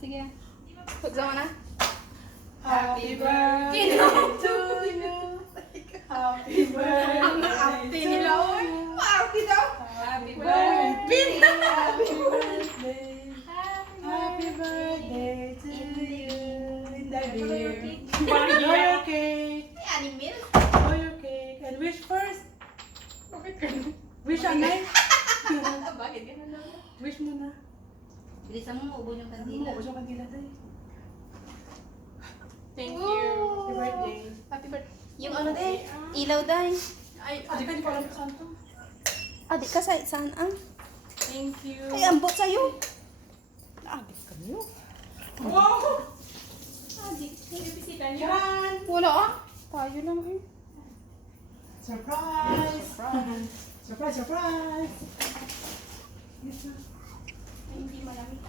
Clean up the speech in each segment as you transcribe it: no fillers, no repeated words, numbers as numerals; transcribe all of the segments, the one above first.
Sige. Pagsama na. Happy birthday to you. Happy birthday. Ang happy nila, oy. Happy daw. Happy birthday. Happy birthday. Happy birthday to you. Linda dear. Blow your cake. Ay, animil. Blow your cake. And wish first. Bakit ka? Wish on night. Bakit ka na? Wish muna. Bilisan mo, maubos yung Ano kandila. mo? Gusto kang tila tayo. Thank Woo! you. Happy birthday. Happy birthday. Yung ano day? Ilaw day. Ay, Adi ka, di ko alam kung saan to. Adi ka sa saan ang? thank you. Ay, ambot sa'yo. Adi ka niyo. Wow! Adi, nabibisita niyo. Yan! Wala ah. Tayo lang eh. Surprise! Surprise. Surprise, surprise! Yes, na. Ay, hindi malamig.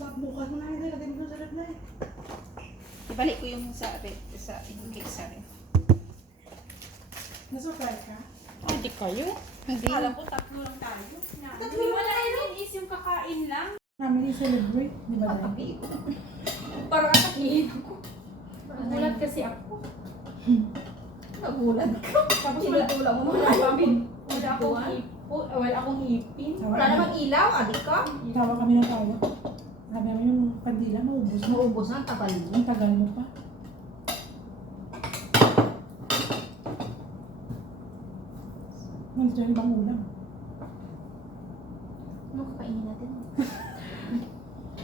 Bukas mo na yun. Lagay mo sa rep na eh. Ibalik ko yung sa yung cake sa rin. Na-surprise ka? Adi kayo? Hindi. Alam ko, tatlo lang tayo. Tatlo wala yun is yung kakain lang. Namin i-celebrate. Di ba na? Patabi ko. Parang atakihin ako. Nagulat kasi ako. Nagulat ka. Tapos wala mo wala akong hipo. Wala akong hipin. Wala namang ilaw, adi ka. Tawa kami ng tawa. Sabi namin yung kandila, maubos na. Maubos na, tagal mo. Ang tagal mo pa. Nandito yung ibang ulam. Ano kakainin natin?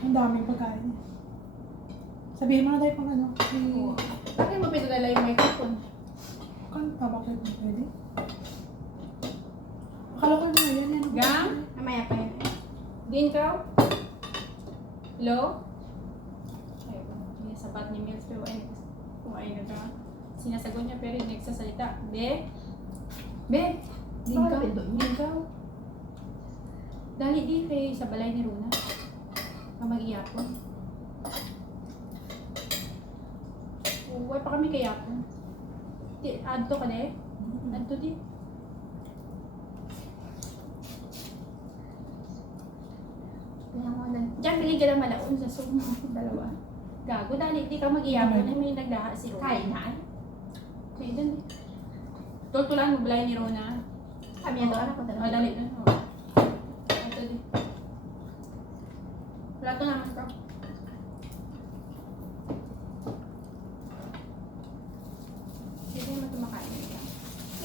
Ang daming pagkain. Sabihin mo na tayo pang ano. Bakit mo pinadala yung microphone? Kan, tabak tayo kung pwede. Akala ko na yan. Yan. Gang? Mamaya pa yun. Din ka? Hello? Ay, may sapat ni Mills pero ay kumain na ka. Sinasagot niya pero hindi nagsasalita. Be? Be? Din ka? Bakit doon? Din ka? Dali di kay sa balay ni Runa. Ang mag-iyapon. Uway pa kami kay Yapon. Adto ka na Adto di. Diyan bili ka ng malaon sa sumo. Dalawa. Gago, dali di ka mag-iyapon. May nagdaha si Rona. Kain na. Kaya dun. Tultulan mo balay ni Rona. Kami ang anak ko Oh, dali na. Oh. Adto di. Plato naman ka. Sige mo tumakain ka.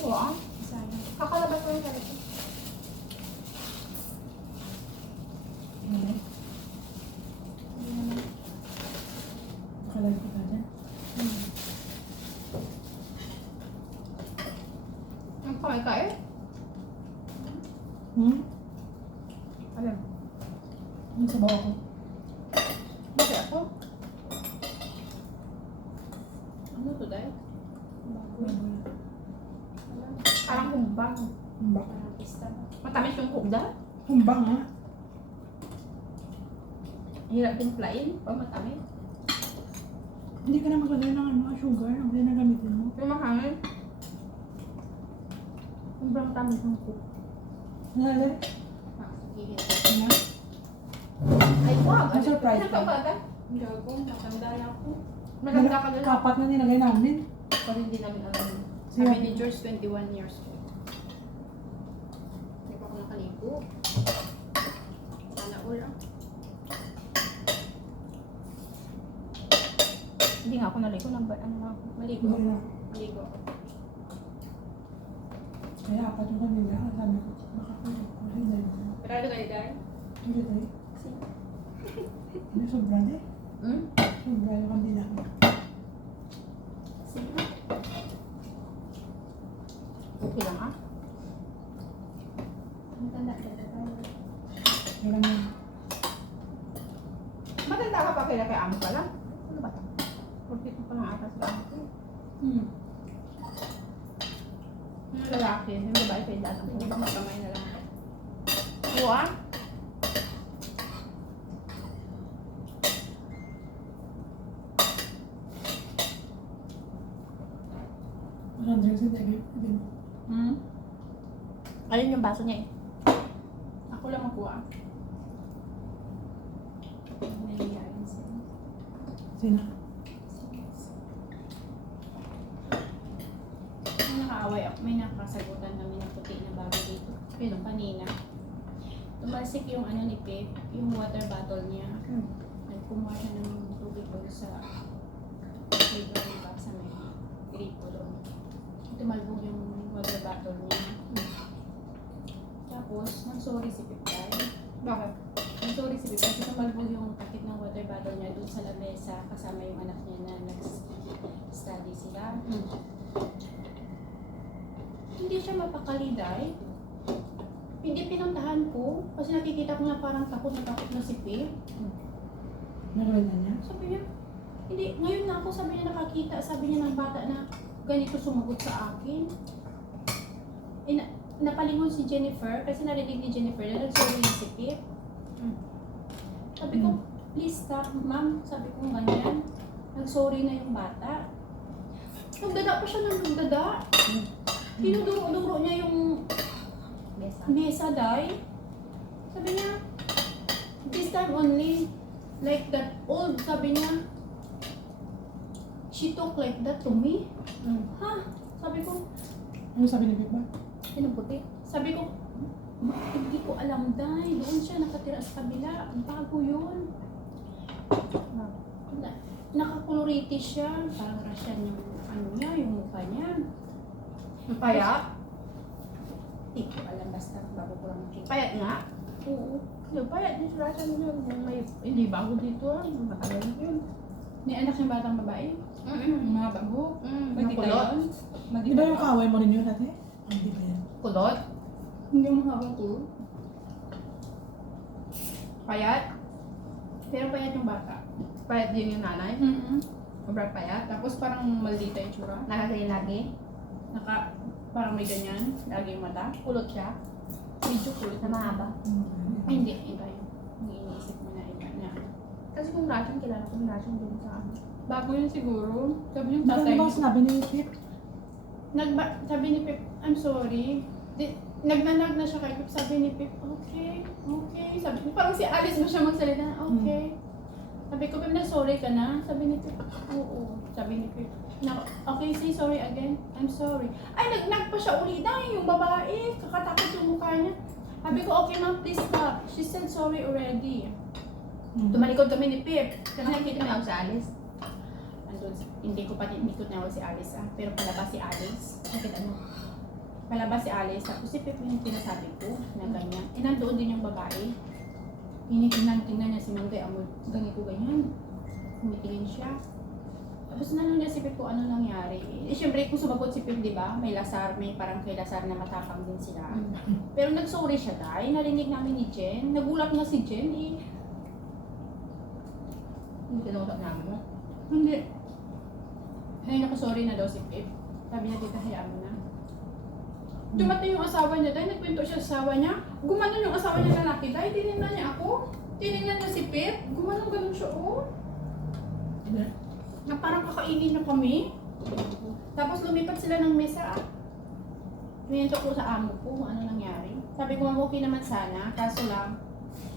Oo. Sana. Kakalabas ko yung kalit. Ano? Hindi naman. Nakalag ka dyan. Ang pakikain? Alam. Yung sabaw ako. Bakit ako? Ano to dahil? Parang humbang. Humbang. Parang pista. Matamis yung hugda. Humbang ha? Hirap timplain pag matamis. Hindi ka na maglagay ng ano, sugar. Ang na gamitin mo. Pero mahangin. Sobrang tamis ng cook. Nalala? Sige. Ano? Ay, wow. Ang surprise Ilang taon ka. ka? Gago, matanda na ako. Maganda ka doon. Kapat na nilagay namin. Pero hindi namin alam. Sabi ni George, 21 years old. Hindi pa ako nakaligo. Sana ulang. Hindi nga ako naligo. Ano nga ako? Maligo Hindi ako. na. Maligo ako. Kaya apat yung kanila. Sabi ko, makapagod. Hindi na. Parado kayo dahil? Hindi tayo. Hindi, sobra na eh. Hmm? Sobra yung kanila. Sige. Okay lang ah. Matanda ka tayo. Wala na. Matanda ka pa kaya amo pa lang. Ano ba ito? Porque ko pa lang atas lang ako. Yung lalaki, yung babae pwede atas. Hindi ba makamay na lang? Oo ah. Walang drink sa dagay. Hmm? Ayun yung baso niya eh. Ako lang makuha. Nangyayari sa'yo. Sino? May nakaaway ako, may nakasagutan kami na puti na bago dito. Pero kanina, tumalsik yung ano ni Pip, yung water bottle niya. Nagkumuha siya ng tubig doon sa library box sa may gripo doon. Tumalbog yung water bottle niya. Tapos, nag-sorry si Pip tayo. Bakit? Nag-sorry si Pip kasi tumalbog yung pakit ng water bottle niya doon sa lamesa kasama yung anak niya na nag-study sila. Hindi siya mapakali, Day. Hindi pinuntahan ko kasi nakikita ko na parang takot na si Pip. Naroon na niya? Sabi niya, hindi, ngayon na ako sabi niya nakakita, sabi niya ng bata na ganito sumagot sa akin. Napalingon si Jennifer kasi narinig ni Jennifer na nagsorry si Pip. Sabi ko, please stop, ma'am. Sabi ko ganyan. Nagsorry na yung bata. Nagdada pa siya ng nagdada. Dinuduro-duro niya yung mesa, Day. Sabi niya, this time only, like that old, sabi niya, she talk like that to me. Ha? Sabi ko, Ano sabi ni Pip ba? pinuputi. Sabi ko, hindi ko alam, Day. Doon siya nakatira sa kabila. Bago yun. Nakakoloriti siya. Parang Russian yung ano niya, yung mukha niya. Payat? Hindi ko alam, basta bago ko lang nakita. Payat nga. Oo. Yung payat din sila siya yun. Yung may, hindi bago dito. Matagal na yun. May anak siyang batang babae. Mga bago. Magkita Makulot. yun. Di ba yung kaaway mo rin yun dati? Hindi ba yan? Kulot. Hindi yung mahabang ko. Payat. Pero payat yung bata. Payat din yung nanay. Sobrang payat. Tapos parang maldita yung tsura. Nakakain lagi. Parang may ganyan. Lagi yung mata. Kulot siya. Medyo kulot. Na mahaba. Ay, hindi. Iba yun. Hindi iniisip mo na iba na. Kasi kung Russian, kilala ko yung Russian din sa amin. Bago yun siguro. Sabi yung Bakit tatay. ba sinabi ni Pip? Sabi ni Pip, I'm sorry. Nagnanag na siya kay Pip. Sabi ni Pip, okay. Sabi niya, parang si Alice ba siya magsalita? Okay. Sabi ko, Pip, na sorry ka na? Sabi ni Pip, oo. Sabi ni Pip, okay, say sorry again. I'm sorry. Ay, nagnag pa siya uli na yung babae. Kakatakot yung mukha niya. Sabi ko, okay ma'am, please stop. She said sorry already. Tumalikod kami ni Pip. Kasi nakikita Nakikita mo sa Alice. Andun, hindi ko tinawag si Alice pero palabas si Alice. Nakita mo. Palabas si Alice, tapos si Pip yung pinasabi ko na ganyan. Nandoon din yung babae. Tingnan niya si Manday, ganito ganyan. Tumitingin siya. Tapos nanong niya si Pip kung ano nangyari. Siyempre kung sumagot si Pip, di ba? May parang kay Lasar na matapang din sila. Pero nag-sorry siya, Day. Narinig namin ni Jen. Nagulat nga si Jen eh. Hindi tinutap namin mo. Hindi. Ay, sorry na daw si Pip. Sabi niya, tita, hayaan mo na. Dumating yung asawa niya, dahil nagkwento siya sa asawa niya. Gumanon yung asawa niya lalaki, dahil tinignan niya ako. Tinignan niya si Pip. Gumanon ganun siya, oh. Na parang kakainin na kami. Tapos lumipat sila ng mesa. Minento ko sa amo ko kung ano nangyari. Sabi ko, okay naman sana. Kaso lang,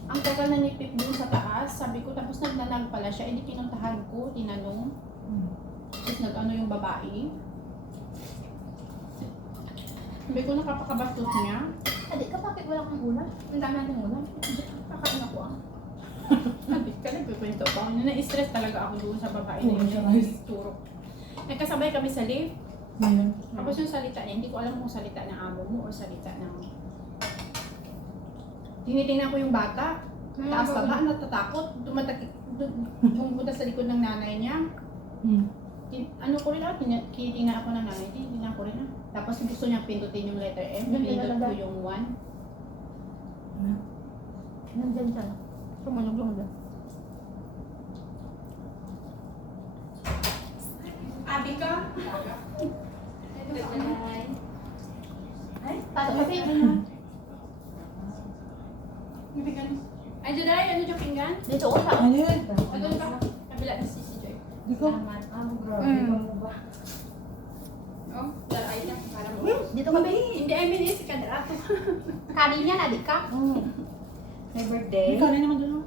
ang tagal na ni Pip doon sa taas. Sabi ko, tapos nagnanag pala siya. Hindi pinuntahan ko, tinanong. Tapos nag-ano yung babae. Sabi ko, nakapakabastos niya. Adi ka, bakit wala kang ulam? Ang dami natin ulam. Kakain ako ah. Sabi ka, nagpikwento pa ako. Na-stress talaga ako doon sa babae na yun. Oo, Yung turo. Nagkasabay kami sa lift. Ngayon? Tapos yung salita niya, hindi ko alam kung salita ng amo mo o salita ng... Tinitingnan ko yung bata. Taas baba, natatakot. Pumunta sa likod ng nanay niya. Ano ko rin tinitingnan ako ng nanay. Tinitingnan ko rin Tapos gusto niya pindutin yung letter M. Pindot ko yung 1. Nandyan siya. Sumunog lang dyan. Abi ka? Ay, pasok kasi. Ay, Juday, ano yung pinggan? Dito ko sa Ano yun? O, doon ka. Kabila na si Joy. Di ko. Oh, daray na. Para mo. Dito ka, babe. Hindi, I mean, si Kadarato. Kanin yan, adik ka. May birthday. Ikaw rin naman doon.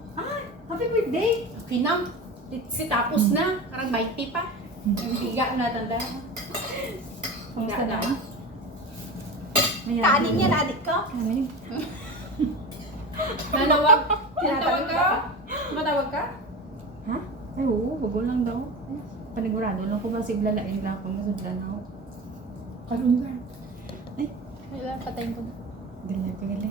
Happy birthday! Kinam. Si tapos na. Karang 20 pa. Ang higa na tanda. Kumusta Higa na? Kanin niya, adik ko. Ano? Nanawag. Tinatawag ka? Matawag ka? Ha? Ay, oo, bago lang daw. Panigurado lang ko ba siglalain lang ako, masudlan ako. Kalunda. Wala, patayin ko na. Gali, gali.